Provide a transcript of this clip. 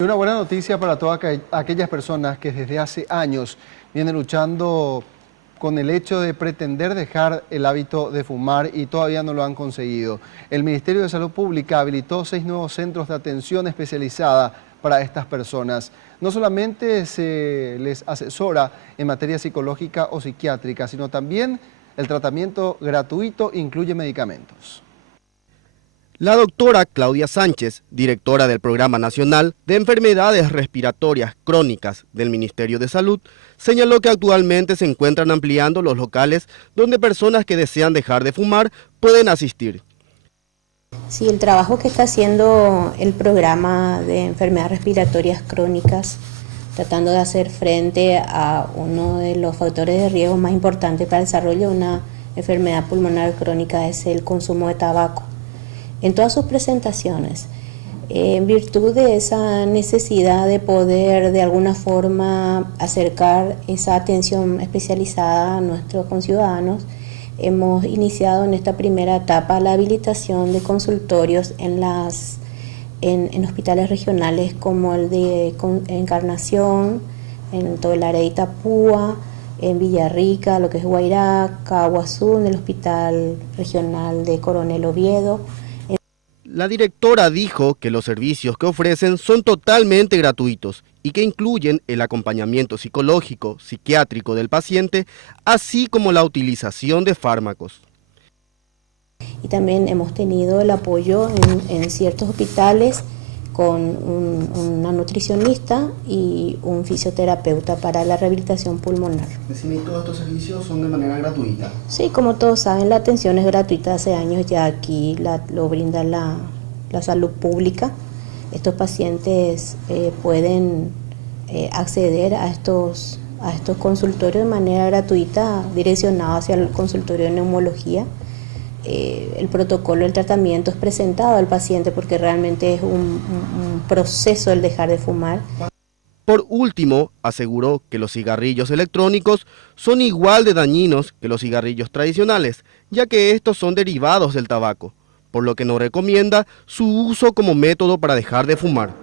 Una buena noticia para todas aquellas personas que desde hace años vienen luchando con el hecho de pretender dejar el hábito de fumar y todavía no lo han conseguido. El Ministerio de Salud Pública habilitó 6 nuevos centros de atención especializada para estas personas. No solamente se les asesora en materia psicológica o psiquiátrica, sino también el tratamiento gratuito incluye medicamentos. La doctora Claudia Sánchez, directora del Programa Nacional de Enfermedades Respiratorias Crónicas del Ministerio de Salud, señaló que actualmente se encuentran ampliando los locales donde personas que desean dejar de fumar pueden asistir. Sí, el trabajo que está haciendo el Programa de Enfermedades Respiratorias Crónicas, tratando de hacer frente a uno de los factores de riesgo más importantes para el desarrollo de una enfermedad pulmonar crónica, es el consumo de tabaco. En todas sus presentaciones, en virtud de esa necesidad de poder de alguna forma acercar esa atención especializada a nuestros conciudadanos, hemos iniciado en esta primera etapa la habilitación de consultorios en hospitales regionales como el de Encarnación, en todo el área de Itapúa, en Villarrica, lo que es Guairá, Caguazú, en el Hospital Regional de Coronel Oviedo. La directora dijo que los servicios que ofrecen son totalmente gratuitos y que incluyen el acompañamiento psicológico, psiquiátrico del paciente, así como la utilización de fármacos. Y también hemos tenido el apoyo en ciertos hospitales con una nutricionista y un fisioterapeuta para la rehabilitación pulmonar. ¿Y todos estos servicios son de manera gratuita? Sí, como todos saben, la atención es gratuita. Hace años ya aquí lo brinda la salud pública. Estos pacientes pueden acceder a estos consultorios de manera gratuita, direccionados hacia el consultorio de neumología. El protocolo del tratamiento es presentado al paciente porque realmente es un proceso el dejar de fumar. Por último, aseguró que los cigarrillos electrónicos son igual de dañinos que los cigarrillos tradicionales, ya que estos son derivados del tabaco, por lo que no recomienda su uso como método para dejar de fumar.